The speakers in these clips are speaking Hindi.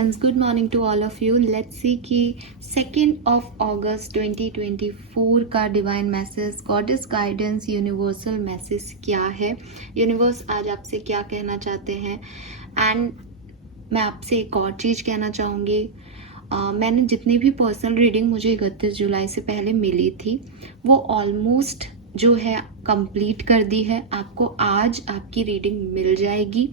Friends, good morning to all of you. Let's see कि 2 अगस्त 2024 का divine message, goddess guidance, universal message क्या है। यूनिवर्स आज आपसे क्या कहना चाहते हैं। एंड मैं आपसे एक और चीज़ कहना चाहूँगी। मैंने जितनी भी पर्सनल रीडिंग मुझे 31 जुलाई से पहले मिली थी वो ऑलमोस्ट जो है कंप्लीट कर दी है। आपको आज आपकी रीडिंग मिल जाएगी।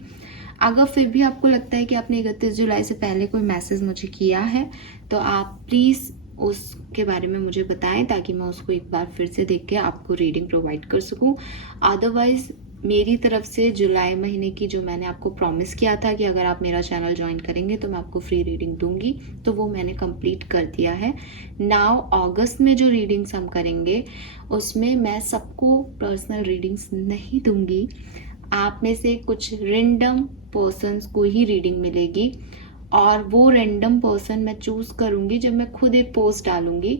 अगर फिर भी आपको लगता है कि आपने 31 जुलाई से पहले कोई मैसेज मुझे किया है तो आप प्लीज़ उसके बारे में मुझे बताएं ताकि मैं उसको एक बार फिर से देख के आपको रीडिंग प्रोवाइड कर सकूं। अदरवाइज मेरी तरफ से जुलाई महीने की जो मैंने आपको प्रॉमिस किया था कि अगर आप मेरा चैनल ज्वाइन करेंगे तो मैं आपको फ्री रीडिंग दूंगी, तो वो मैंने कंप्लीट कर दिया है। नाउ अगस्त में जो रीडिंग्स हम करेंगे उसमें मैं सबको पर्सनल रीडिंग्स नहीं दूंगी। आप में से कुछ रेंडम पर्सन्स को ही रीडिंग मिलेगी और वो रेंडम पर्सन मैं चूज़ करूँगी जब मैं खुद एक पोस्ट डालूँगी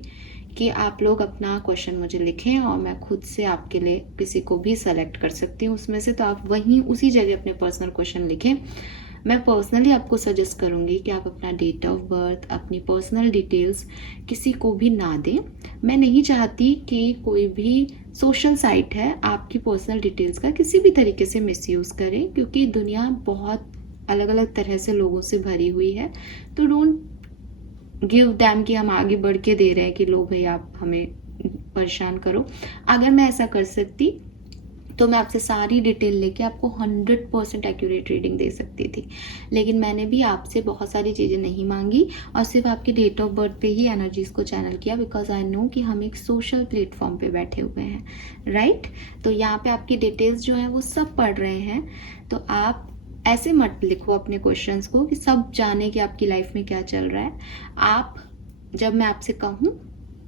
कि आप लोग अपना क्वेश्चन मुझे लिखें और मैं खुद से आपके लिए किसी को भी सेलेक्ट कर सकती हूँ उसमें से। तो आप वहीं उसी जगह अपने पर्सनल क्वेश्चन लिखें। मैं पर्सनली आपको सजेस्ट करूँगी कि आप अपना डेट ऑफ बर्थ, अपनी पर्सनल डिटेल्स किसी को भी ना दें। मैं नहीं चाहती कि कोई भी सोशल साइट है आपकी पर्सनल डिटेल्स का किसी भी तरीके से मिसयूज़ करें, क्योंकि दुनिया बहुत अलग अलग तरह से लोगों से भरी हुई है। तो डोंट गिव दैम कि हम आगे बढ़ के दे रहे हैं कि लो भाई आप हमें परेशान करो। अगर मैं ऐसा कर सकती तो मैं आपसे सारी डिटेल लेके आपको 100% एक्यूरेट रीडिंग दे सकती थी, लेकिन मैंने भी आपसे बहुत सारी चीज़ें नहीं मांगी और सिर्फ आपकी डेट ऑफ बर्थ पे ही एनर्जीज को चैनल किया, बिकॉज आई नो कि हम एक सोशल प्लेटफॉर्म पे बैठे हुए हैं, राइट। तो यहाँ पे आपकी डिटेल्स जो हैं वो सब पढ़ रहे हैं। तो आप ऐसे मत लिखो अपने क्वेश्चंस को कि सब जाने कि आपकी लाइफ में क्या चल रहा है। आप जब मैं आपसे कहूँ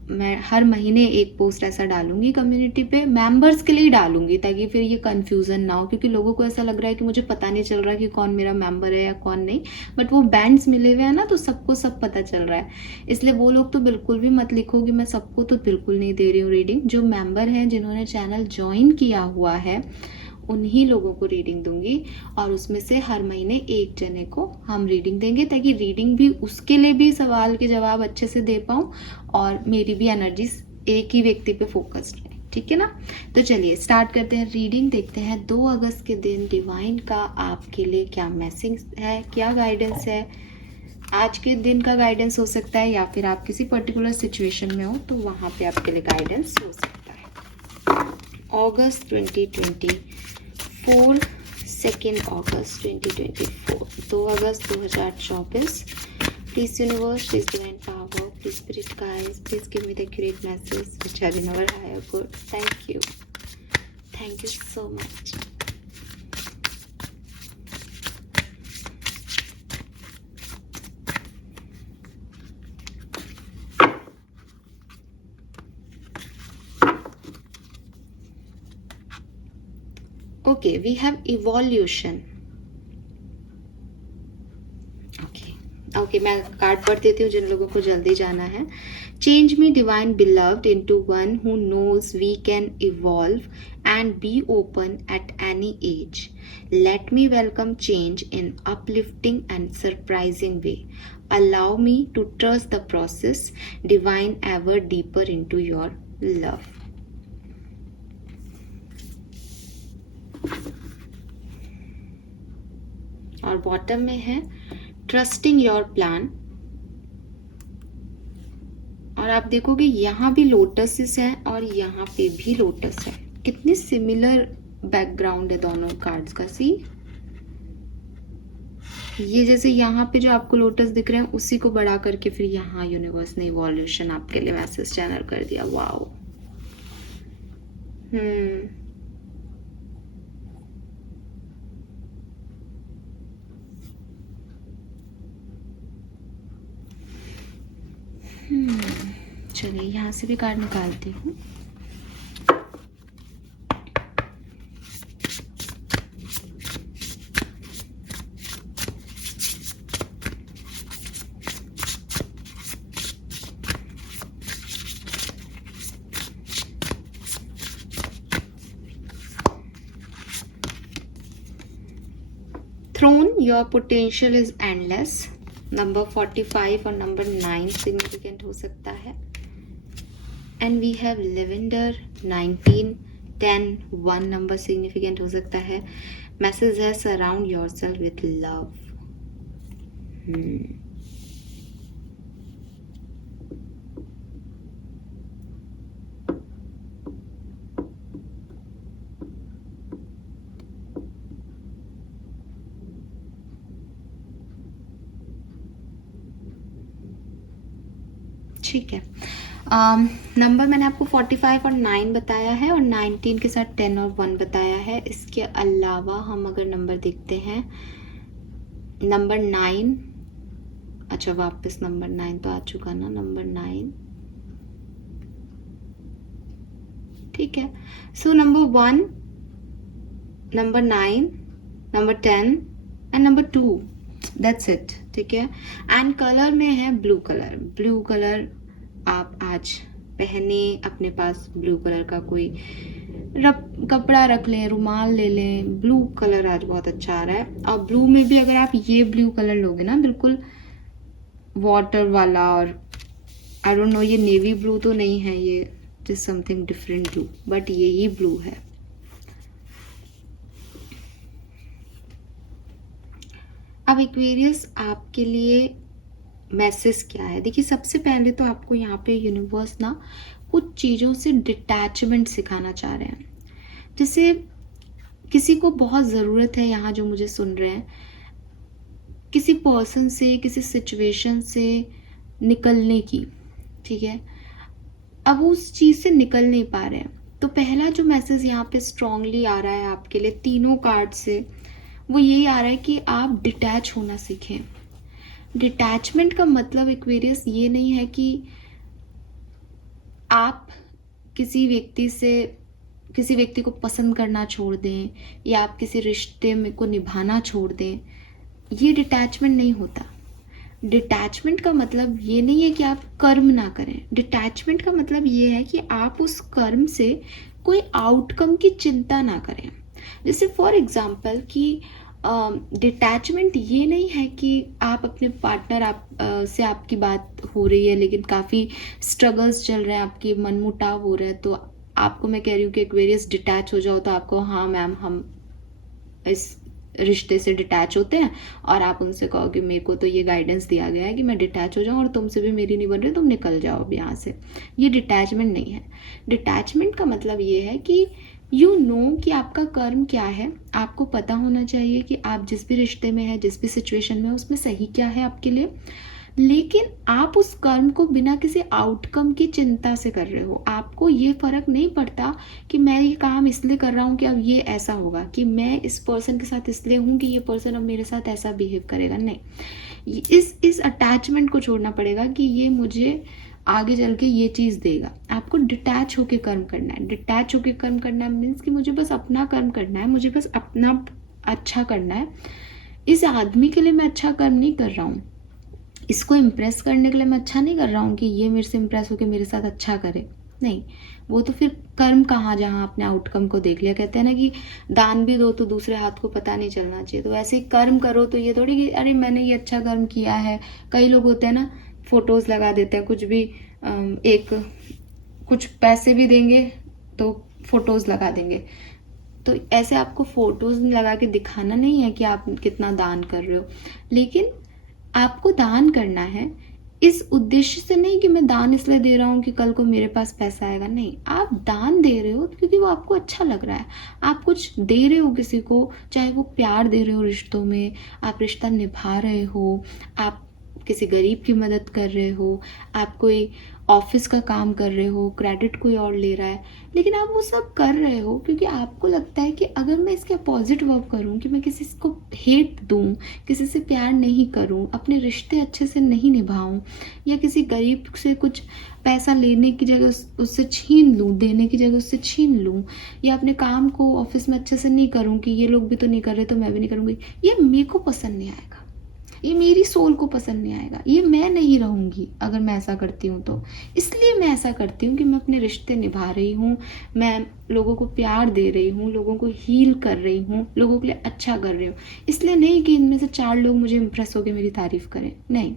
मैं हर महीने एक पोस्ट ऐसा डालूंगी कम्युनिटी पे, मेंबर्स के लिए डालूंगी ताकि फिर ये कंफ्यूजन ना हो, क्योंकि लोगों को ऐसा लग रहा है कि मुझे पता नहीं चल रहा कि कौन मेरा मेंबर है या कौन नहीं। बट वो बैंड्स मिले हुए हैं ना, तो सबको सब पता चल रहा है। इसलिए वो लोग तो बिल्कुल भी मत लिखो कि मैं सबको तो बिल्कुल नहीं दे रही हूँ रीडिंग। जो मेंबर हैं, जिन्होंने चैनल ज्वाइन किया हुआ है, उन्हीं लोगों को रीडिंग दूंगी और उसमें से हर महीने एक जने को हम रीडिंग देंगे ताकि रीडिंग भी उसके लिए भी सवाल के जवाब अच्छे से दे पाऊँ और मेरी भी एनर्जी एक ही व्यक्ति पे फोकस्ड रहे, ठीक है ना। तो चलिए स्टार्ट करते हैं रीडिंग। देखते हैं 2 अगस्त के दिन डिवाइन का आपके लिए क्या मैसेज है, क्या गाइडेंस है। आज के दिन का गाइडेंस हो सकता है या फिर आप किसी पर्टिकुलर सिचुएशन में हो तो वहाँ पे आपके लिए गाइडेंस हो सकता है। अगस्त 2024, 2 अगस्त 2024, 2 अगस्त 2024। Please universe, please divine power, please spirit guides, please give me the accurate message which have been our higher good. Thank you so much. Okay, we have evolution. Okay, मैं कार्ड पढ़ देती हूँ जिन लोगों को जल्दी जाना है। Change me, divine beloved, into one who knows we can evolve and be open at any age. Let me welcome change in uplifting and surprising way. Allow me to trust the process, divine, ever deeper into your love. और बॉटम में है ट्रस्टिंग योर प्लान। और आप देखोगे यहाँ भी लोटसेस हैं और यहाँ पे भी लोटस है। कितनी सिमिलर बैकग्राउंड है दोनों कार्ड्स का। सी ये जैसे यहाँ पे जो आपको लोटस दिख रहे हैं उसी को बड़ा करके फिर यहाँ यूनिवर्स ने इवोल्यूशन आपके लिए मैसेज चैनल कर दिया। वाओ। चलिए यहाँ से भी कार्ड निकालती हूँ। Throne, your potential is endless. Number 45 और नंबर 9 सिग्निफिकेंट हो सकता है। And we have lavender 19, 10, 1 number significant हो सकता है। मैसेज है सराउंड योरसेल्फ विथ लव। ठीक है। नंबर मैंने आपको 45 और 9 बताया है और 19 के साथ 10 और 1 बताया है। इसके अलावा हम अगर नंबर देखते हैं, नंबर 9, अच्छा वापस नंबर 9 तो आ चुका ना, नंबर 9, ठीक है। So number 1, number 9, number 10 and number 2, that's it, ठीक है। एंड कलर में है ब्लू कलर। ब्लू कलर आप आज पहने, अपने पास ब्लू कलर का कोई कपड़ा रख लें, रुमाल ले लें। ब्लू कलर आज बहुत अच्छा आ रहा है। और ब्लू में भी अगर आप ये ब्लू कलर लोगे ना, बिल्कुल वाटर वाला, और आई डोंट नो ये नेवी ब्लू तो नहीं है, ये is something different blue, but यही ब्लू है। अब एक्वेरियस आपके लिए मैसेज क्या है? देखिए, सबसे पहले तो आपको यहाँ पे यूनिवर्स ना कुछ चीज़ों से डिटैचमेंट सिखाना चाह रहे हैं। जैसे किसी को बहुत ज़रूरत है यहाँ जो मुझे सुन रहे हैं, किसी पर्सन से, किसी सिचुएशन से निकलने की, ठीक है। अब वो उस चीज़ से निकल नहीं पा रहे हैं, तो पहला जो मैसेज यहाँ पे स्ट्रांगली आ रहा है आपके लिए तीनों कार्ड से, वो यही आ रहा है कि आप डिटैच होना सीखें। डिटैचमेंट का मतलब एक्वेरियस ये नहीं है कि आप किसी व्यक्ति को पसंद करना छोड़ दें या आप किसी रिश्ते में को निभाना छोड़ दें। ये डिटैचमेंट नहीं होता। डिटैचमेंट का मतलब ये नहीं है कि आप कर्म ना करें। डिटैचमेंट का मतलब ये है कि आप उस कर्म से कोई आउटकम की चिंता ना करें। जैसे फॉर एग्जाम्पल कि डिटैचमेंट ये नहीं है कि आप अपने पार्टनर से आपकी बात हो रही है लेकिन काफ़ी स्ट्रगल्स चल रहे हैं, आपकी मनमुटाव हो रहा है, तो आपको मैं कह रही हूँ कि एक्वेरियस डिटैच हो जाओ, तो आपको हाँ मैम हम इस रिश्ते से डिटैच होते हैं, और आप उनसे कहो कि मेरे को तो ये गाइडेंस दिया गया है कि मैं डिटैच हो जाऊँ और तुमसे भी मेरी नहीं बन रही, तुम निकल जाओ अब यहाँ से। ये डिटैचमेंट नहीं है। डिटैचमेंट का मतलब ये है कि यू नो कि आपका कर्म क्या है। आपको पता होना चाहिए कि आप जिस भी रिश्ते में है, जिस भी सिचुएशन में है, उसमें सही क्या है आपके लिए, लेकिन आप उस कर्म को बिना किसी आउटकम की चिंता से कर रहे हो। आपको ये फर्क नहीं पड़ता कि मैं ये काम इसलिए कर रहा हूँ कि अब ये ऐसा होगा, कि मैं इस पर्सन के साथ इसलिए हूँ कि ये पर्सन अब मेरे साथ ऐसा बिहेव करेगा। नहीं, इस अटैचमेंट को छोड़ना पड़ेगा कि ये मुझे आगे चल के ये चीज़ देगा। आपको डिटैच होके कर्म करना है। डिटैच होके कर्म करना है मीन्स कि मुझे बस अपना कर्म करना है, मुझे बस अपना अच्छा करना है। इस आदमी के लिए मैं अच्छा कर्म नहीं कर रहा हूँ, इसको इम्प्रेस करने के लिए मैं अच्छा नहीं कर रहा हूँ कि ये मेरे से इम्प्रेस होकर मेरे साथ अच्छा करे। नहीं, वो तो फिर कर्म कहाँ, जहाँ आपने आउटकम को देख लिया। कहते हैं ना कि दान भी दो तो दूसरे हाथ को पता नहीं चलना चाहिए। तो ऐसे ही कर्म करो तो ये थोड़ी कि अरे मैंने ये अच्छा कर्म किया है। कई लोग होते हैं ना, फोटोज़ लगा देते हैं, कुछ भी कुछ पैसे भी देंगे तो फोटोज़ लगा देंगे। तो ऐसे आपको फोटोज़ लगा के दिखाना नहीं है कि आप कितना दान कर रहे हो, लेकिन आपको दान करना है इस उद्देश्य से नहीं कि मैं दान इसलिए दे रहा हूँ कि कल को मेरे पास पैसा आएगा। नहीं, आप दान दे रहे हो क्योंकि वो आपको अच्छा लग रहा है। आप कुछ दे रहे हो किसी को, चाहे वो प्यार दे रहे हो रिश्तों में, आप रिश्ता निभा रहे हो, आप किसी गरीब की मदद कर रहे हो, आप कोई ऑफिस का काम कर रहे हो, क्रेडिट कोई और ले रहा है, लेकिन आप वो सब कर रहे हो क्योंकि आपको लगता है कि अगर मैं इसके अपोजिट वर्क करूं, कि मैं किसी को हेट दूं, किसी से प्यार नहीं करूं, अपने रिश्ते अच्छे से नहीं निभाऊं, या किसी गरीब से कुछ पैसा लेने की जगह उससे छीन लूं, देने की जगह उससे छीन लूं, या अपने काम को ऑफिस में अच्छे से नहीं करूं कि ये लोग भी तो नहीं कर रहे तो मैं भी नहीं करूँगी, ये मेरे को पसंद नहीं आएगा। ये मेरी सोल को पसंद नहीं आएगा, ये मैं नहीं रहूँगी अगर मैं ऐसा करती हूँ तो। इसलिए मैं ऐसा करती हूँ कि मैं अपने रिश्ते निभा रही हूँ, मैं लोगों को प्यार दे रही हूँ, लोगों को हील कर रही हूँ, लोगों के लिए अच्छा कर रही हूँ। इसलिए नहीं कि इनमें से 4 लोग मुझे इम्प्रेस होकर मेरी तारीफ करें, नहीं।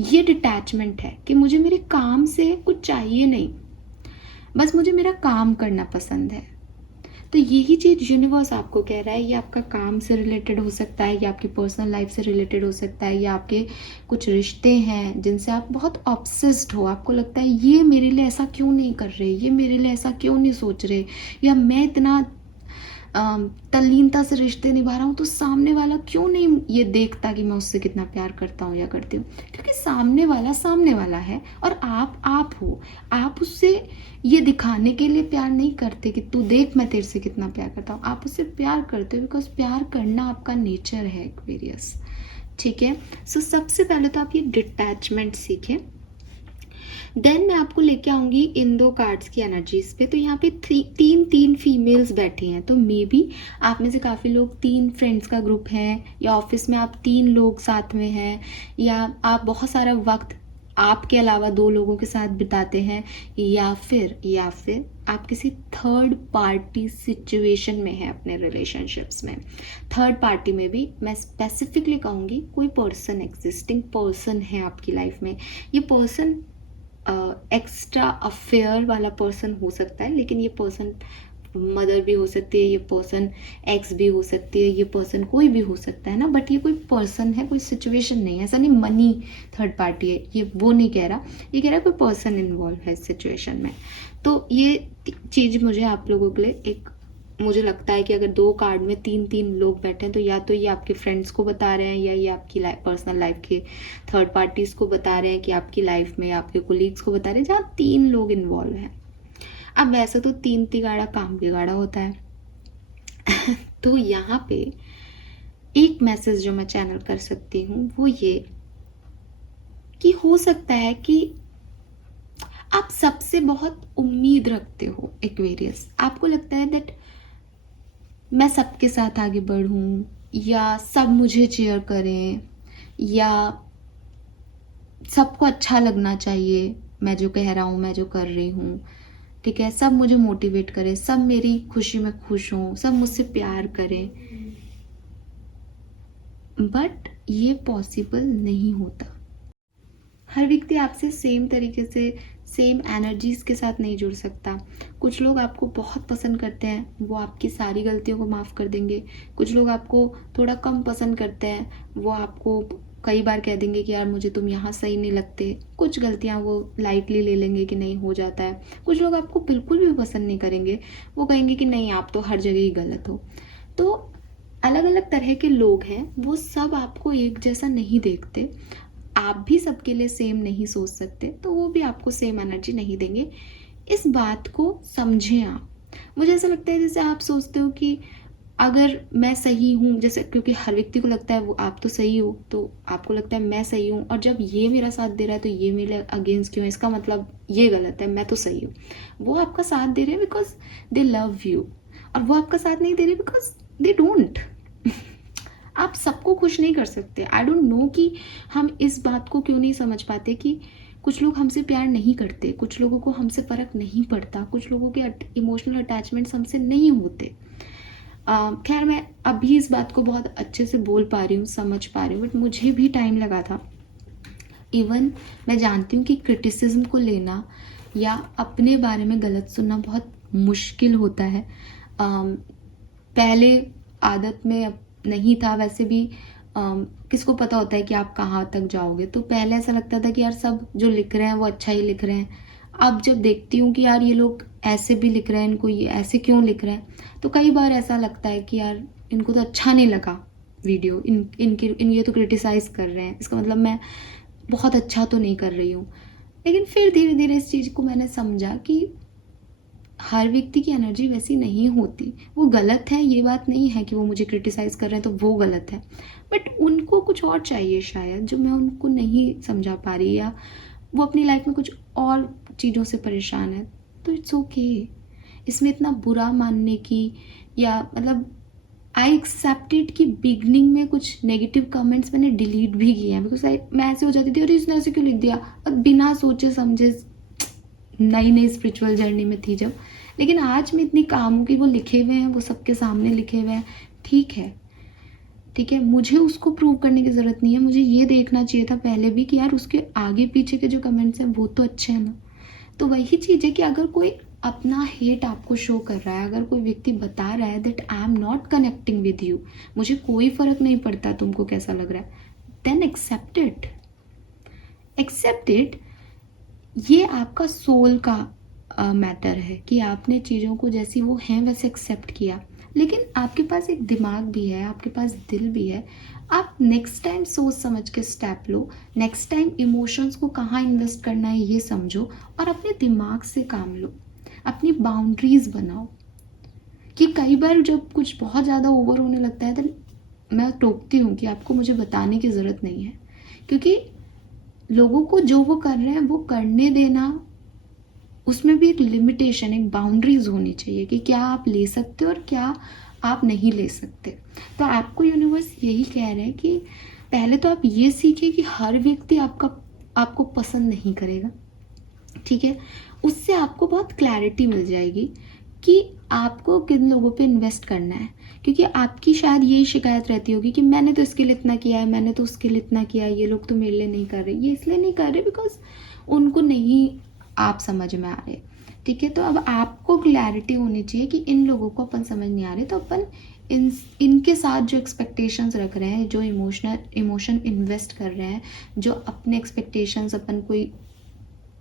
ये डिटैचमेंट है कि मुझे मेरे काम से कुछ चाहिए नहीं, बस मुझे मेरा काम करना पसंद है। तो यही चीज़ यूनिवर्स आपको कह रहा है। ये आपका काम से रिलेटेड हो सकता है, या आपकी पर्सनल लाइफ से रिलेटेड हो सकता है, या आपके कुछ रिश्ते हैं जिनसे आप बहुत ऑब्सेस्ड हो। आपको लगता है ये मेरे लिए ऐसा क्यों नहीं कर रहे, ये मेरे लिए ऐसा क्यों नहीं सोच रहे, या मैं इतना तल्लीनता से रिश्ते निभा रहा हूँ तो सामने वाला क्यों नहीं ये देखता कि मैं उससे कितना प्यार करता हूँ या करती हूँ। क्योंकि सामने वाला है और आप हो। आप उससे ये दिखाने के लिए प्यार नहीं करते कि तू देख मैं तेरे से कितना प्यार करता हूँ। आप उससे प्यार करते हो बिकॉज प्यार करना आपका नेचर है एक्वेरियस। ठीक है, सो सबसे पहले तो आप ये डिटैचमेंट सीखें। देन मैं आपको लेके आऊंगी इन 2 कार्ड्स की एनर्जीज पे। तो यहाँ पे तीन फीमेल्स बैठी हैं, तो मे बी आप में से काफ़ी लोग 3 फ्रेंड्स का ग्रुप है, या ऑफिस में आप 3 लोग साथ में हैं, या आप बहुत सारा वक्त आपके अलावा 2 लोगों के साथ बिताते हैं, या फिर आप किसी थर्ड पार्टी सिचुएशन में हैं अपने रिलेशनशिप्स में। थर्ड पार्टी में भी मैं स्पेसिफिकली कहूँगी कोई पर्सन, एग्जिस्टिंग पर्सन है आपकी लाइफ में। ये पर्सन एक्स्ट्रा अफेयर वाला पर्सन हो सकता है, लेकिन ये पर्सन मदर भी हो सकती है, ये पर्सन एक्स भी हो सकती है, ये पर्सन कोई भी हो सकता है ना। बट ये कोई पर्सन है, कोई सिचुएशन नहीं है। ऐसा नहीं मनी थर्ड पार्टी है, ये वो नहीं कह रहा, ये कह रहा है कोई पर्सन इन्वॉल्व है इस सिचुएशन में। तो ये चीज़ मुझे आप लोगों के लिए मुझे लगता है कि अगर 2 कार्ड में 3 लोग बैठे हैं, तो या तो ये आपके फ्रेंड्स को बता रहे हैं, या ये आपकी पर्सनल लाइफ के थर्ड पार्टीज को बता रहे हैं कि आपकी लाइफ में आपके कोलीग्स को बता रहे हैं, जहाँ 3 लोग इन्वॉल्व हैं। अब वैसे तो 3 तिगाड़ा काम बिगाड़ा होता है तो यहाँ पे एक मैसेज जो मैं चैनल कर सकती हूँ वो ये कि हो सकता है कि आप सबसे बहुत उम्मीद रखते हो एक्वेरियस। आपको लगता है दैट मैं सबके साथ आगे बढ़ूं, या सब मुझे चीयर करें, या सबको अच्छा लगना चाहिए मैं जो कह रहा हूँ, मैं जो कर रही हूँ। ठीक है, सब मुझे मोटिवेट करें, सब मेरी खुशी में खुश हों, सब मुझसे प्यार करें। बट ये पॉसिबल नहीं होता। हर व्यक्ति आपसे सेम तरीके से सेम एनर्जीज के साथ नहीं जुड़ सकता। कुछ लोग आपको बहुत पसंद करते हैं, वो आपकी सारी गलतियों को माफ़ कर देंगे। कुछ लोग आपको थोड़ा कम पसंद करते हैं, वो आपको कई बार कह देंगे कि यार मुझे तुम यहाँ सही नहीं लगते। कुछ गलतियाँ वो लाइटली ले लेंगे कि नहीं हो जाता है। कुछ लोग आपको बिल्कुल भी पसंद नहीं करेंगे, वो कहेंगे कि नहीं आप तो हर जगह ही गलत हो। तो अलग अलग तरह के लोग हैं, वो सब आपको एक जैसा नहीं देखते। आप भी सबके लिए सेम नहीं सोच सकते, तो वो भी आपको सेम एनर्जी नहीं देंगे। इस बात को समझें आप। मुझे ऐसा लगता है जैसे आप सोचते हो कि अगर मैं सही हूँ, जैसे क्योंकि हर व्यक्ति को लगता है वो आप तो सही हो, तो आपको लगता है मैं सही हूँ, और जब ये मेरा साथ दे रहा है तो ये मेरे अगेंस्ट क्यों है, इसका मतलब ये गलत है, मैं तो सही हूँ। वो आपका साथ दे रहे हैं बिकॉज दे लव यू, और वो आपका साथ नहीं दे रहे बिकॉज दे डोंट आप सबको खुश नहीं कर सकते। आई डोंट नो कि हम इस बात को क्यों नहीं समझ पाते कि कुछ लोग हमसे प्यार नहीं करते, कुछ लोगों को हमसे फ़र्क नहीं पड़ता, कुछ लोगों के इमोशनल अटैचमेंट्स हमसे नहीं होते। खैर मैं अभी इस बात को बहुत अच्छे से बोल पा रही हूँ, समझ पा रही हूँ, बट मुझे भी टाइम लगा था। इवन मैं जानती हूँ कि क्रिटिसिज्म को लेना या अपने बारे में गलत सुनना बहुत मुश्किल होता है। पहले आदत में नहीं था, वैसे भी किसको पता होता है कि आप कहाँ तक जाओगे। तो पहले ऐसा लगता था कि यार सब जो लिख रहे हैं वो अच्छा ही लिख रहे हैं। अब जब देखती हूँ कि यार ये लोग ऐसे भी लिख रहे हैं, इनको ये ऐसे क्यों लिख रहे हैं, तो कई बार ऐसा लगता है कि यार इनको तो अच्छा नहीं लगा वीडियो, इन ये तो क्रिटिसाइज़ कर रहे हैं, इसका मतलब मैं बहुत अच्छा तो नहीं कर रही हूँ। लेकिन फिर धीरे धीरे इस चीज़ को मैंने समझा कि हर व्यक्ति की एनर्जी वैसी नहीं होती। वो गलत है ये बात नहीं है कि वो मुझे क्रिटिसाइज़ कर रहे हैं तो वो गलत है, बट उनको कुछ और चाहिए शायद जो मैं उनको नहीं समझा पा रही, या वो अपनी लाइफ में कुछ और चीज़ों से परेशान है। तो इट्स ओके। इसमें इतना बुरा मानने की या मतलब आई एक्सेप्टेड कि बिगनिंग में कुछ नेगेटिव कमेंट्स मैंने डिलीट भी किए हैं, बिकॉज मैं ऐसे हो जाती थी, अरे इसने ऐसे क्यों लिख दिया, और बिना सोचे समझे नई नई स्पिरिचुअल जर्नी में थी जब। लेकिन आज मैं इतनी काम हूँ कि वो लिखे हुए हैं, वो सबके सामने लिखे हुए हैं, ठीक है, ठीक है, मुझे उसको प्रूव करने की ज़रूरत नहीं है। मुझे ये देखना चाहिए था पहले भी कि यार उसके आगे पीछे के जो कमेंट्स हैं वो तो अच्छे हैं ना। तो वही चीज़ है कि अगर कोई अपना हेट आपको शो कर रहा है, अगर कोई व्यक्ति बता रहा है that I am not connecting with you, मुझे कोई फ़र्क नहीं पड़ता तुमको कैसा लग रहा है, then accept it, accept it. ये आपका सोल का मैटर है कि आपने चीज़ों को जैसी वो हैं वैसे एक्सेप्ट किया। लेकिन आपके पास एक दिमाग भी है, आपके पास दिल भी है। आप नेक्स्ट टाइम सोच समझ के स्टेप लो, नेक्स्ट टाइम इमोशंस को कहाँ इन्वेस्ट करना है ये समझो, और अपने दिमाग से काम लो, अपनी बाउंड्रीज बनाओ। कि कई बार जब कुछ बहुत ज़्यादा ओवर होने लगता है तो मैं टोकती हूँ कि आपको मुझे बताने की ज़रूरत नहीं है, क्योंकि लोगों को जो वो कर रहे हैं वो करने देना, उसमें भी एक लिमिटेशन, एक बाउंड्रीज होनी चाहिए कि क्या आप ले सकते हो और क्या आप नहीं ले सकते। तो आपको यूनिवर्स यही कह रहे हैं कि पहले तो आप ये सीखिए कि हर व्यक्ति आपको पसंद नहीं करेगा, ठीक है। उससे आपको बहुत क्लैरिटी मिल जाएगी कि आपको किन लोगों पे इन्वेस्ट करना है। क्योंकि आपकी शायद यही शिकायत रहती होगी कि मैंने तो इसके लिए इतना किया है, मैंने तो उसके लिए इतना किया है, ये लोग तो मेरे लिए नहीं कर रहे। ये इसलिए नहीं कर रहे बिकॉज उनको नहीं आप समझ में आ रहे, ठीक है। तो अब आपको क्लैरिटी होनी चाहिए कि इन लोगों को अपन समझ नहीं आ रहे, तो अपन इनके साथ जो एक्सपेक्टेशंस रख रहे हैं, जो इमोशन इन्वेस्ट कर रहे हैं, जो अपने एक्सपेक्टेशंस अपन कोई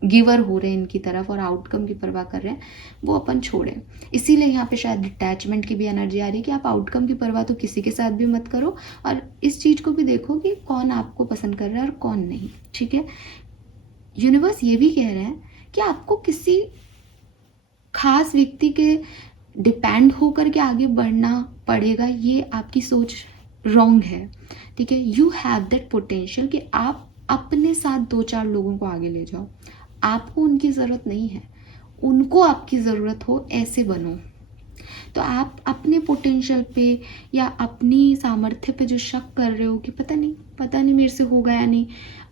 गिवर हो रहे हैं इनकी तरफ और आउटकम की परवाह कर रहे हैं, वो अपन छोड़ें। इसीलिए यहाँ पे शायद डिटैचमेंट की भी एनर्जी आ रही है कि आप आउटकम की परवाह तो किसी के साथ भी मत करो, और इस चीज़ को भी देखो कि कौन आपको पसंद कर रहा है और कौन नहीं, ठीक है। यूनिवर्स ये भी कह रहे हैं कि आपको किसी खास व्यक्ति के डिपेंड होकर के आगे बढ़ना पड़ेगा, ये आपकी सोच रॉन्ग है, ठीक है। यू हैव दैट पोटेंशियल कि आप अपने साथ 2-4 लोगों को आगे ले जाओ। आपको उनकी ज़रूरत नहीं है, उनको आपकी ज़रूरत हो, ऐसे बनो। तो आप अपने पोटेंशियल पे या अपनी सामर्थ्य पे जो शक कर रहे हो कि पता नहीं मेरे से होगा या नहीं,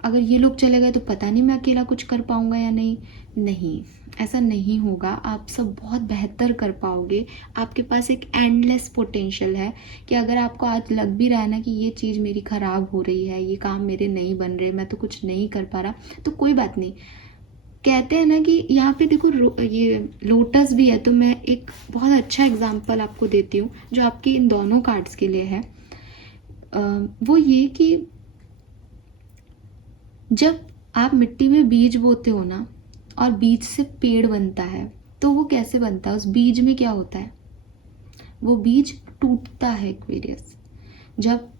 अगर ये लोग चले गए तो पता नहीं मैं अकेला कुछ कर पाऊंगा या नहीं, नहीं, ऐसा नहीं होगा। आप सब बहुत बेहतर कर पाओगे। आपके पास एक एंडलेस पोटेंशियल है कि अगर आपको आज लग भी रहा है ना कि ये चीज़ मेरी ख़राब हो रही है, ये काम मेरे नहीं बन रहे, मैं तो कुछ नहीं कर पा रहा, तो कोई बात नहीं। कहते हैं ना कि यहाँ पे देखो ये लोटस भी है, तो मैं एक बहुत अच्छा एग्जांपल आपको देती हूँ जो आपके इन दोनों कार्ड्स के लिए है। वो ये कि जब आप मिट्टी में बीज बोते हो ना और बीज से पेड़ बनता है, तो वो कैसे बनता है, उस बीज में क्या होता है, वो बीज टूटता है एक्वेरियस। जब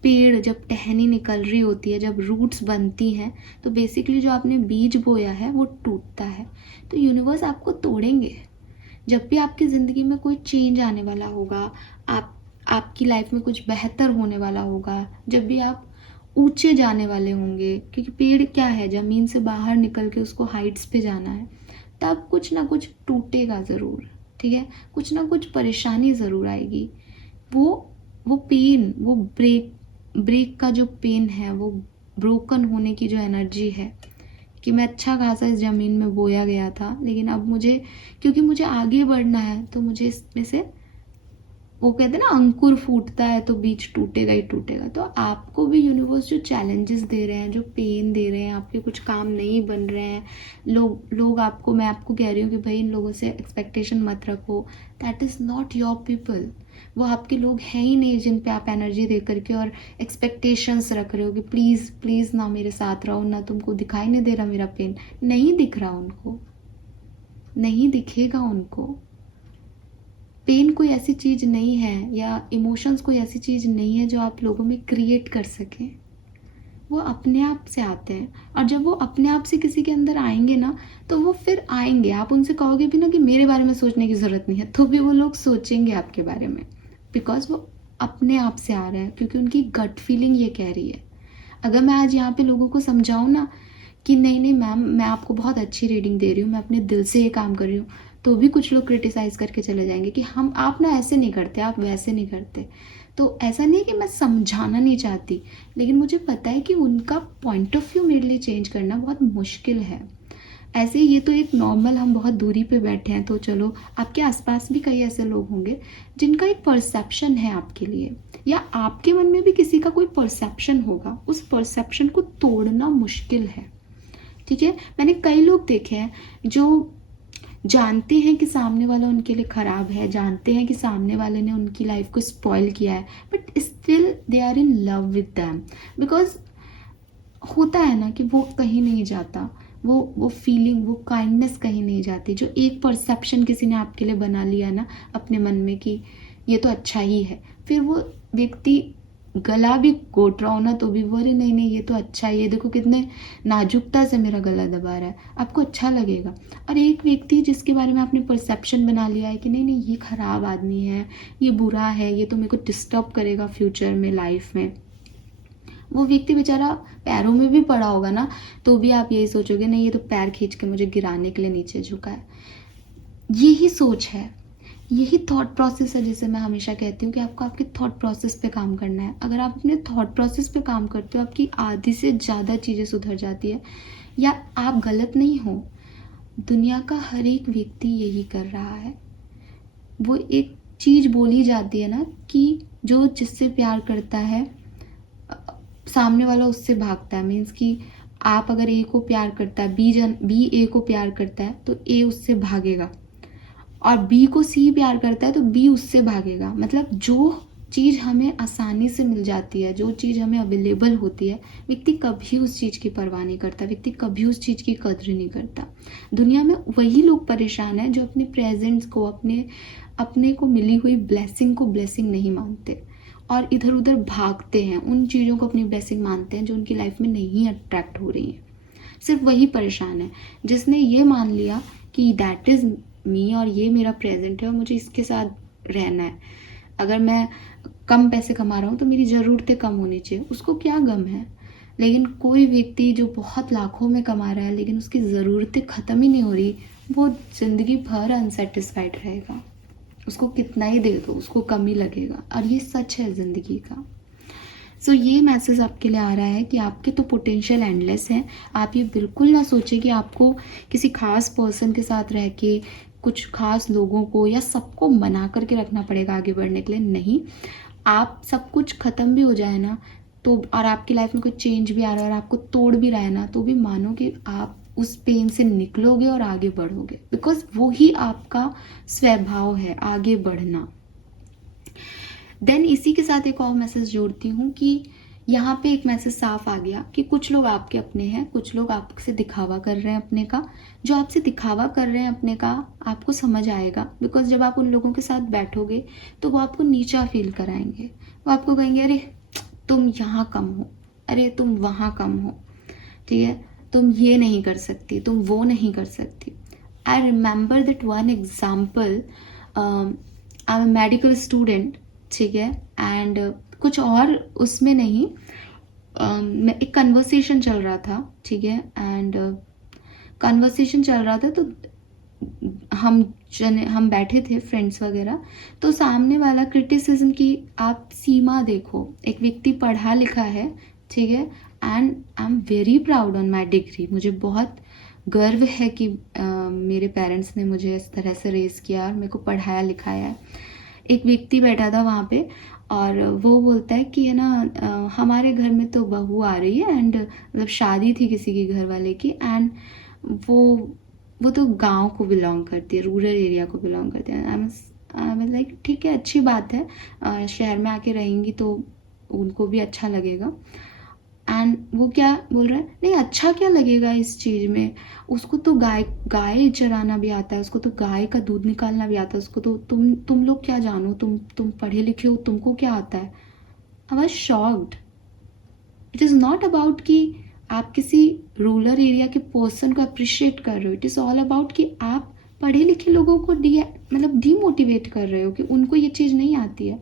टहनी निकल रही होती है, जब रूट्स बनती हैं, तो बेसिकली जो आपने बीज बोया है वो टूटता है। तो यूनिवर्स आपको तोड़ेंगे। जब भी आपकी ज़िंदगी में कोई चेंज आने वाला होगा, आपकी लाइफ में कुछ बेहतर होने वाला होगा, जब भी आप ऊंचे जाने वाले होंगे, क्योंकि पेड़ क्या है, ज़मीन से बाहर निकल के उसको हाइट्स पे जाना है, तब कुछ ना कुछ टूटेगा ज़रूर, ठीक है। कुछ ना कुछ परेशानी ज़रूर आएगी। वो पेन, वो ब्रेक का जो पेन है, वो ब्रोकन होने की जो एनर्जी है कि मैं अच्छा खासा इस ज़मीन में बोया गया था, लेकिन अब क्योंकि मुझे आगे बढ़ना है, तो मुझे इसमें से, वो कहते हैं ना, अंकुर फूटता है तो बीज टूटेगा ही टूटेगा। तो आपको भी यूनिवर्स जो चैलेंजेस दे रहे हैं, जो पेन दे रहे हैं, आपके कुछ काम नहीं बन रहे हैं, लोग आपको, मैं आपको कह रही हूँ कि भाई इन लोगों से एक्सपेक्टेशन मत रखो, that is not your people. वो आपके लोग हैं ही नहीं जिन पे आप एनर्जी दे करके और एक्सपेक्टेशंस रख रहे हो कि प्लीज़ प्लीज़ ना मेरे साथ रहो, ना तुमको दिखाई नहीं दे रहा मेरा पेन, नहीं दिख रहा उनको, नहीं दिखेगा उनको। पेन कोई ऐसी चीज़ नहीं है, या इमोशंस कोई ऐसी चीज़ नहीं है जो आप लोगों में क्रिएट कर सकें। वो अपने आप से आते हैं, और जब वो अपने आप से किसी के अंदर आएंगे ना, तो वो फिर आएंगे। आप उनसे कहोगे भी ना कि मेरे बारे में सोचने की ज़रूरत नहीं है, तो भी वो लोग सोचेंगे आपके बारे में, बिकॉज वो अपने आप से आ रहे हैं, क्योंकि उनकी गट फीलिंग ये कह रही है। अगर मैं आज यहाँ पे लोगों को समझाऊँ ना कि नहीं नहीं मैम, मैं आपको बहुत अच्छी रीडिंग दे रही हूँ, मैं अपने दिल से ये काम कर रही हूँ, तो भी कुछ लोग क्रिटिसाइज़ करके चले जाएंगे कि आप ना ऐसे नहीं करते, आप वैसे नहीं करते। तो ऐसा नहीं है कि मैं समझाना नहीं चाहती, लेकिन मुझे पता है कि उनका पॉइंट ऑफ व्यू मेरे लिए चेंज करना बहुत मुश्किल है। ऐसे ये तो एक नॉर्मल, हम बहुत दूरी पे बैठे हैं, तो चलो आपके आसपास भी कई ऐसे लोग होंगे जिनका एक परसेप्शन है आपके लिए, या आपके मन में भी किसी का कोई परसेप्शन होगा। उस परसेप्शन को तोड़ना मुश्किल है, ठीक है। मैंने कई लोग देखे हैं जो जानते हैं कि सामने वाला उनके लिए ख़राब है, जानते हैं कि सामने वाले ने उनकी लाइफ को स्पॉइल किया है, but still they are in love with them. Because होता है ना कि वो कहीं नहीं जाता, वो फीलिंग, वो काइंडनेस कहीं नहीं जाती। जो एक परसेप्शन किसी ने आपके लिए बना लिया ना अपने मन में कि ये तो अच्छा ही है, फिर वो व्यक्ति गला भी घोट रहा हो ना तो भी वो, अरे नहीं नहीं ये तो अच्छा है, ये देखो कितने नाजुकता से मेरा गला दबा रहा है, आपको अच्छा लगेगा। और एक व्यक्ति जिसके बारे में आपने परसेप्शन बना लिया है कि नहीं नहीं ये ख़राब आदमी है, ये बुरा है, ये तो मेरे को डिस्टर्ब करेगा फ्यूचर में, लाइफ में, वो व्यक्ति बेचारा पैरों में भी पड़ा होगा ना तो भी आप यही सोचोगे नहीं ये तो पैर खींच के मुझे गिराने के लिए नीचे झुका है। यही सोच है, यही थॉट प्रोसेस है जिसे मैं हमेशा कहती हूँ कि आपको आपके थॉट प्रोसेस पे काम करना है। अगर आप अपने थॉट प्रोसेस पे काम करते हो, आपकी आधी से ज़्यादा चीज़ें सुधर जाती है। या आप गलत नहीं हो, दुनिया का हर एक व्यक्ति यही कर रहा है। वो एक चीज़ बोली जाती है ना कि जो जिससे प्यार करता है सामने वाला उससे भागता है। मीन्स कि आप अगर ए को प्यार करता है, बी ए को प्यार करता है तो ए उससे भागेगा, और बी को सी प्यार करता है तो बी उससे भागेगा। मतलब जो चीज़ हमें आसानी से मिल जाती है, जो चीज़ हमें अवेलेबल होती है, व्यक्ति कभी उस चीज़ की परवाह नहीं करता, व्यक्ति कभी उस चीज़ की कद्र नहीं करता। दुनिया में वही लोग परेशान हैं जो अपने प्रेजेंट्स को, अपने को मिली हुई ब्लेसिंग को ब्लेसिंग नहीं मानते और इधर उधर भागते हैं, उन चीज़ों को अपनी ब्लेसिंग मानते हैं जो उनकी लाइफ में नहीं अट्रैक्ट हो रही हैं। सिर्फ वही परेशान है जिसने ये मान लिया कि दैट इज़ मी और ये मेरा प्रेजेंट है और मुझे इसके साथ रहना है। अगर मैं कम पैसे कमा रहा हूँ तो मेरी ज़रूरतें कम होनी चाहिए, उसको क्या गम है। लेकिन कोई व्यक्ति जो बहुत लाखों में कमा रहा है लेकिन उसकी ज़रूरतें ख़त्म ही नहीं हो रही, वो ज़िंदगी भर अनसेटिस्फाइड रहेगा। उसको कितना ही दे दो उसको कम ही लगेगा, और ये सच है ज़िंदगी का। सो ये मैसेज आपके लिए आ रहा है कि आपके तो पोटेंशियल एंडलेस हैं। आप ये बिल्कुल ना सोचें कि आपको किसी खास पर्सन के साथ रह के कुछ खास लोगों को या सबको मना करके रखना पड़ेगा आगे बढ़ने के लिए। नहीं, आप सब कुछ ख़त्म भी हो जाए ना तो, और आपकी लाइफ में कोई चेंज भी आ रहा है और आपको तोड़ भी रहा है ना, तो भी मानो कि आप उस पेन से निकलोगे और आगे बढ़ोगे, बिकॉज वो ही आपका स्वभाव है, आगे बढ़ना। देन इसी के साथ एक और मैसेज जोड़ती हूँ कि यहाँ पे एक मैसेज साफ आ गया कि कुछ लोग आपके अपने हैं, कुछ लोग आपसे दिखावा कर रहे हैं अपने का। जो आपसे दिखावा कर रहे हैं अपने का आपको समझ आएगा, बिकॉज जब आप उन लोगों के साथ बैठोगे तो वो आपको नीचा फील कराएंगे। वो आपको कहेंगे अरे तुम यहाँ कम हो, अरे तुम वहाँ कम हो, ठीक है, तुम ये नहीं कर सकती, तुम वो नहीं कर सकती। I remember that one example, I am medical student, ठीक है, एंड कुछ और उसमें नहीं, एक कन्वर्सेशन चल रहा था, ठीक है, एंड कन्वर्सेशन चल रहा था तो हम बैठे थे फ्रेंड्स वगैरह, तो सामने वाला क्रिटिसिज्म की आप सीमा देखो। एक व्यक्ति पढ़ा लिखा है, ठीक है, and I am very proud on my degree. मुझे बहुत गर्व है कि मेरे पेरेंट्स ने मुझे इस तरह से रेज़ किया और मेरे को पढ़ाया लिखाया है। एक व्यक्ति बैठा था वहाँ पे और वो बोलता है कि है ना हमारे घर में तो बहू आ रही है, एंड मतलब शादी थी किसी के घर वाले की, एंड वो तो गांव को बिलोंग करती है, रूरल एरिया को बिलोंग करती है। आई एम लाइक ठीक है, अच्छी बात है, शहर में आके रहेंगी तो उनको भी अच्छा लगेगा। एंड वो क्या बोल रहा है, नहीं अच्छा क्या लगेगा इस चीज़ में, उसको तो गाय चराना भी आता है, उसको तो गाय का दूध निकालना भी आता है, उसको तो तुम लोग क्या जानो, तुम पढ़े लिखे हो, तुमको क्या आता है। I was shocked. It is not about कि आप किसी रूरल एरिया के पर्सन को अप्रिशिएट कर रहे हो, इट इज़ ऑल अबाउट कि आप पढ़े लिखे लोगों को डीमोटिवेट कर रहे हो कि उनको ये चीज़ नहीं आती है।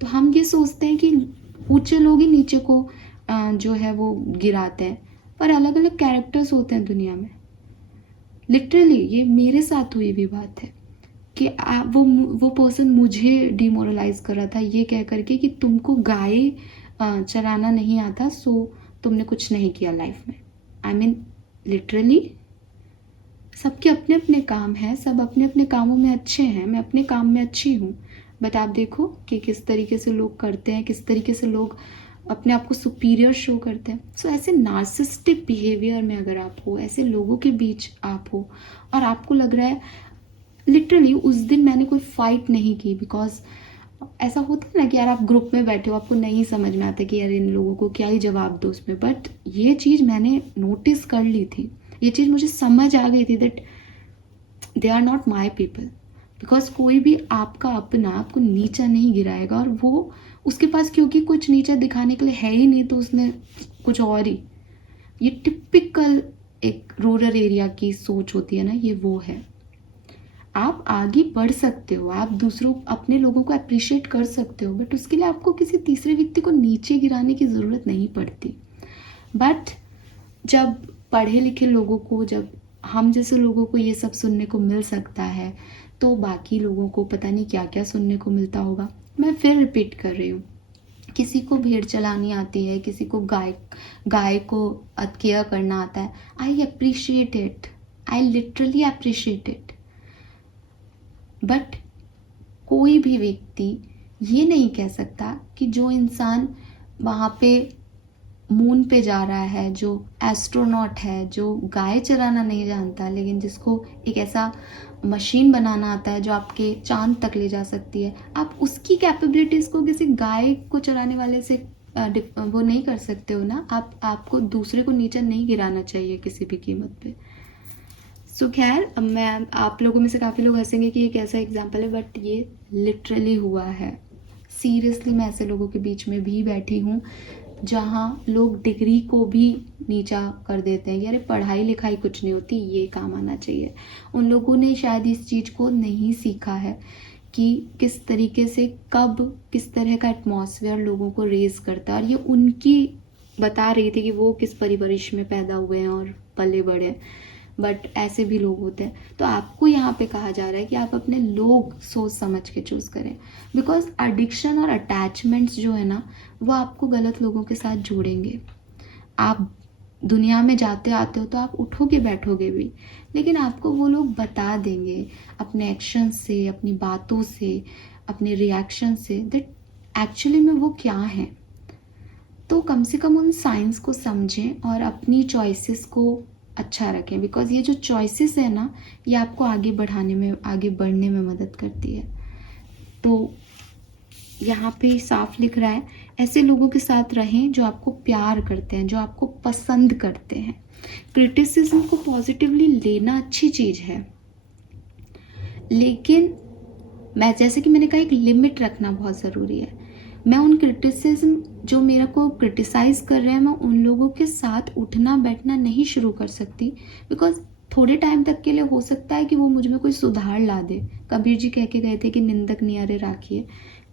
तो हम ये सोचते हैं कि ऊंचे लोग ही नीचे को जो है वो गिराते हैं, पर अलग अलग कैरेक्टर्स होते हैं दुनिया में। लिटरली ये मेरे साथ हुई भी बात है। कि वो पर्सन मुझे डिमोरलाइज कर रहा था ये कह करके कि तुमको गाय चराना नहीं आता, सो तुमने कुछ नहीं किया लाइफ में। आई मीन लिटरली सबके अपने अपने काम हैं, सब अपने अपने कामों में अच्छे हैं, मैं अपने काम में अच्छी हूँ, बट आप देखो कि किस तरीके से लोग करते हैं, किस तरीके से लोग अपने आप को सुपीरियर शो करते हैं। सो ऐसे नार्सिसिस्टिक बिहेवियर में अगर आप हो, ऐसे लोगों के बीच आप हो और आपको लग रहा है, लिटरली उस दिन मैंने कोई फाइट नहीं की, बिकॉज ऐसा होता है ना कि यार आप ग्रुप में बैठे हो, आपको नहीं समझ में आता कि यार इन लोगों को क्या ही जवाब दो उसमें, बट ये चीज़ मैंने नोटिस कर ली थी, ये चीज़ मुझे समझ आ गई थी that they are not my people. Because कोई भी आपका अपना आपको नीचा नहीं गिराएगा, और वो उसके पास क्योंकि कुछ नीचा दिखाने के लिए है ही नहीं, तो उसने कुछ और ही, ये टिपिकल एक रूरल एरिया की सोच होती है ना, ये वो है। आप आगे बढ़ सकते हो, आप दूसरों अपने लोगों को अप्रिशिएट कर सकते हो, बट उसके लिए आपको किसी तीसरे व्यक्ति को नीचे गिराने की ज़रूरत नहीं पड़ती। बट जब पढ़े लिखे लोगों को, जब हम जैसे लोगों को ये सब सुनने को मिल सकता है, तो बाकी लोगों को पता नहीं क्या क्या सुनने को मिलता होगा। मैं फिर रिपीट कर रही हूँ, किसी को भेड़ चलानी आती है, किसी को गाय को केयर करना आता है, I appreciate it, I literally appreciate it. But कोई भी व्यक्ति ये नहीं कह सकता कि जो इंसान वहाँ पे मून पे जा रहा है, जो एस्ट्रोनॉट है, जो गाय चराना नहीं जानता, लेकिन जिसको एक ऐसा मशीन बनाना आता है जो आपके चांद तक ले जा सकती है, आप उसकी कैपेबिलिटीज़ को किसी गाय को चराने वाले से वो नहीं कर सकते हो ना। आपको दूसरे को नीचे नहीं गिराना चाहिए किसी भी कीमत पे। सो खैर, मैं आप लोगों में से काफ़ी लोग हंसेंगे कि ये कैसा एग्जाम्पल है, बट ये लिटरली हुआ है। सीरियसली मैं ऐसे लोगों के बीच में भी बैठी हूँ जहाँ लोग डिग्री को भी नीचा कर देते हैं कि अरे पढ़ाई लिखाई कुछ नहीं होती, ये काम आना चाहिए। उन लोगों ने शायद इस चीज़ को नहीं सीखा है कि किस तरीके से कब किस तरह का एटमॉस्फेयर लोगों को रेज करता है, और ये उनकी बता रही थी कि वो किस परिवेश में पैदा हुए हैं और पले बड़े, बट ऐसे भी लोग होते हैं। तो आपको यहाँ पे कहा जा रहा है कि आप अपने लोग सोच समझ के चूज़ करें, बिकॉज एडिक्शन और अटैचमेंट्स जो है ना, वो आपको गलत लोगों के साथ जोड़ेंगे। आप दुनिया में जाते आते हो तो आप उठोगे बैठोगे भी, लेकिन आपको वो लोग बता देंगे अपने एक्शन से, अपनी बातों से, अपने रिएक्शन से दैट एक्चुअली में वो क्या है। तो कम से कम उन साइंस को समझें और अपनी चॉइसेस को अच्छा रखें, बिकॉज ये जो चॉइसेस है ना, ये आपको आगे बढ़ने में मदद करती है। तो यहाँ पे साफ लिख रहा है, ऐसे लोगों के साथ रहें जो आपको प्यार करते हैं, जो आपको पसंद करते हैं। क्रिटिसिज्म को पॉजिटिवली लेना अच्छी चीज़ है, लेकिन जैसे कि मैंने कहा, एक लिमिट रखना बहुत ज़रूरी है। मैं उन क्रिटिसिज्म जो मेरे को क्रिटिसाइज़ कर रहे हैं, मैं उन लोगों के साथ उठना बैठना नहीं शुरू कर सकती, बिकॉज थोड़े टाइम तक के लिए हो सकता है कि वो मुझ में कोई सुधार ला दे। कबीर जी कह के गए थे कि निंदक नियारे राखिए,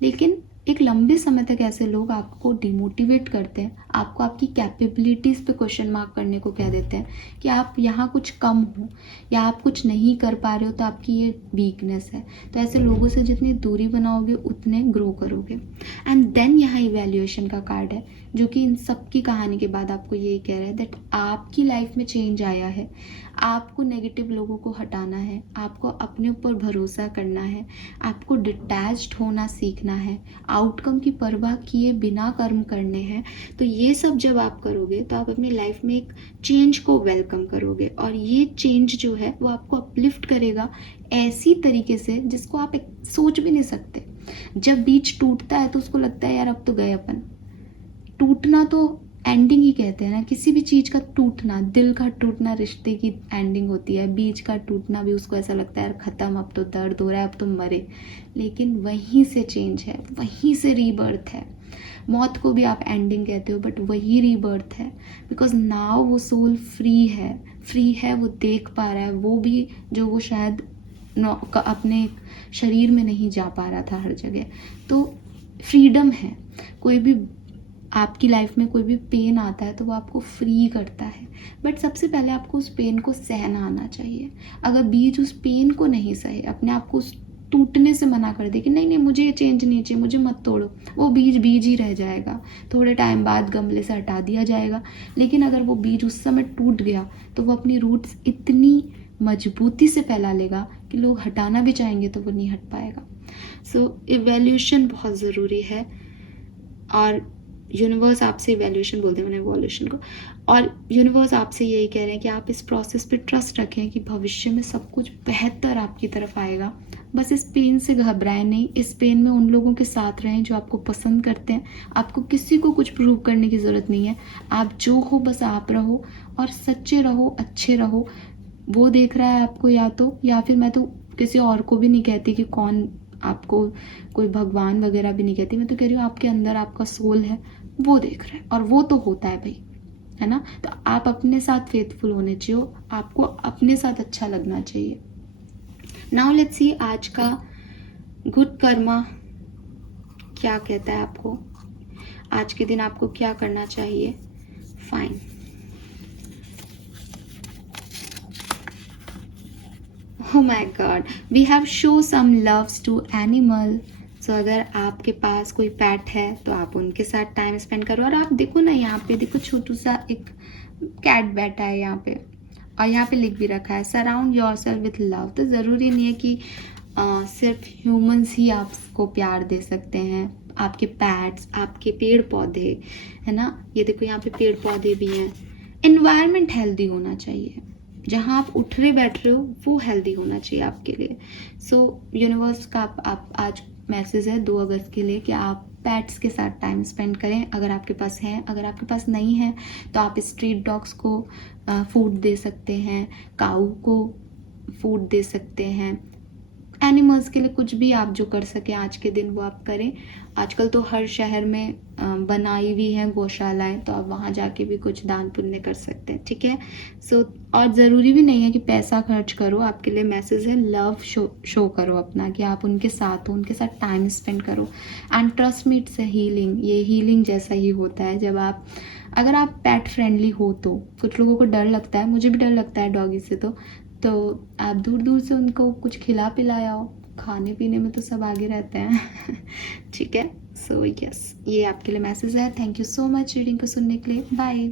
लेकिन एक लंबे समय तक ऐसे लोग आपको डिमोटिवेट करते हैं, आपको आपकी कैपेबिलिटीज़ पे क्वेश्चन मार्क करने को कह देते हैं कि आप यहाँ कुछ कम हो या आप कुछ नहीं कर पा रहे हो, तो आपकी ये वीकनेस है। तो ऐसे लोगों से जितनी दूरी बनाओगे उतने ग्रो करोगे। एंड देन यहाँ इवैल्यूएशन का कार्ड है, जो कि इन सब की कहानी के बाद आपको यही कह रहा है दैट आपकी लाइफ में चेंज आया है, आपको नेगेटिव लोगों को हटाना है, आपको अपने ऊपर भरोसा करना है, आपको डिटैच्ड होना सीखना है, आउटकम की परवाह किए बिना कर्म करने हैं। तो ये सब जब आप करोगे तो आप अपनी लाइफ में एक चेंज को वेलकम करोगे, और ये चेंज जो है वो आपको अपलिफ्ट करेगा ऐसी तरीके से जिसको आप सोच भी नहीं सकते। जब बीच टूटता है तो उसको लगता है यार अब तो गए अपन। टूटना तो एंडिंग ही कहते हैं ना, किसी भी चीज़ का टूटना, दिल का टूटना रिश्ते की एंडिंग होती है, बीच का टूटना भी उसको ऐसा लगता है यार ख़त्म, अब तो दर्द हो रहा है, अब तो मरे। लेकिन वहीं से चेंज है, वहीं से रीबर्थ है। मौत को भी आप एंडिंग कहते हो, बट वही रीबर्थ है, बिकॉज नाउ वो सोल फ्री है, वो देख पा रहा है वो भी जो वो शायद अपने शरीर में नहीं जा पा रहा था हर जगह। तो फ्रीडम है। कोई भी आपकी लाइफ में कोई भी पेन आता है तो वो आपको फ्री करता है, बट सबसे पहले आपको उस पेन को सहना आना चाहिए। अगर बीच उस पेन को नहीं सहे, अपने आप को उस टूटने से मना कर दे कि नहीं नहीं मुझे ये चेंज नहीं चाहिए, मुझे मत तोड़ो, वो बीज बीज ही रह जाएगा, थोड़े टाइम बाद गमले से हटा दिया जाएगा। लेकिन अगर वो बीज उस समय टूट गया तो वो अपनी रूट्स इतनी मजबूती से फैला लेगा कि लोग हटाना भी चाहेंगे तो वो नहीं हट पाएगा। सो इवैल्यूएशन बहुत ज़रूरी है, और यूनिवर्स आपसे इवैल्यूएशन बोलते हैं, मैंने इवोल्यूशन को, और यूनिवर्स आपसे यही कह रहे हैं कि आप इस प्रोसेस पे ट्रस्ट रखें कि भविष्य में सब कुछ बेहतर आपकी तरफ आएगा। बस इस पेन से घबराएं नहीं, इस पेन में उन लोगों के साथ रहें जो आपको पसंद करते हैं। आपको किसी को कुछ प्रूव करने की ज़रूरत नहीं है, आप जो हो बस आप रहो और सच्चे रहो, अच्छे रहो। वो देख रहा है आपको, या फिर मैं तो किसी और को भी नहीं कहती कि कौन आपको, कोई भगवान वगैरह भी नहीं कहती, मैं तो कह रही हूँ आपके अंदर आपका सोल है, वो देख रहा है, और वो तो होता है भाई, है ना। तो आप अपने साथ फेथफुल होने चाहिए, आपको अपने साथ अच्छा लगना चाहिए। नाउ लेट्स सी आज का गुड कर्मा क्या कहता है आपको, आज के दिन आपको क्या करना चाहिए। Fine, oh my god, we have show some loves to animal। सो अगर आपके पास कोई पेट है तो आप उनके साथ टाइम स्पेंड करो। और आप देखो ना, यहाँ पे देखो छोटू सा एक कैट बैठा है यहाँ पे, और यहाँ पे लिख भी रखा है सराउंड योरसेल्फ विथ लव। तो ज़रूरी नहीं है कि सिर्फ ह्यूमंस ही आपको प्यार दे सकते हैं, आपके पैट्स, आपके पेड़ पौधे, है ना। ये देखो यहाँ पे पेड़ पौधे भी हैं। एनवायरनमेंट हेल्दी होना चाहिए, जहाँ आप उठ रहे बैठ रहे हो वो हेल्दी होना चाहिए आपके लिए। सो यूनिवर्स का आप आज मैसेज है 2 अगस्त के लिए कि आप पैट्स के साथ टाइम स्पेंड करें, अगर आपके पास है। अगर आपके पास नहीं है तो आप स्ट्रीट डॉग्स को फूड दे सकते हैं, काऊ को फूड दे सकते हैं। एनिमल्स के लिए कुछ भी आप जो कर सकें आज के दिन वो आप करें। आजकल तो हर शहर में बनाई हुई हैं गौशालाएं, तो आप वहाँ जाके भी कुछ दान पुण्य कर सकते हैं, ठीक है। सो और ज़रूरी भी नहीं है कि पैसा खर्च करो, आपके लिए मैसेज है लव शो करो अपना, कि आप उनके साथ हो, उनके साथ टाइम स्पेंड करो। And trust me, it's a healing, ये हीलिंग जैसा ही होता है जब आप, अगर आप पेट फ्रेंडली हो तो। कुछ लोगों को डर लगता है, मुझे भी डर लगता है डॉगी से, तो आप दूर दूर से उनको कुछ खिला पिलाओ, खाने पीने में तो सब आगे रहते हैं ठीक है। सो यस, ये आपके लिए मैसेज है। Thank you so much reading को सुनने के लिए। बाय।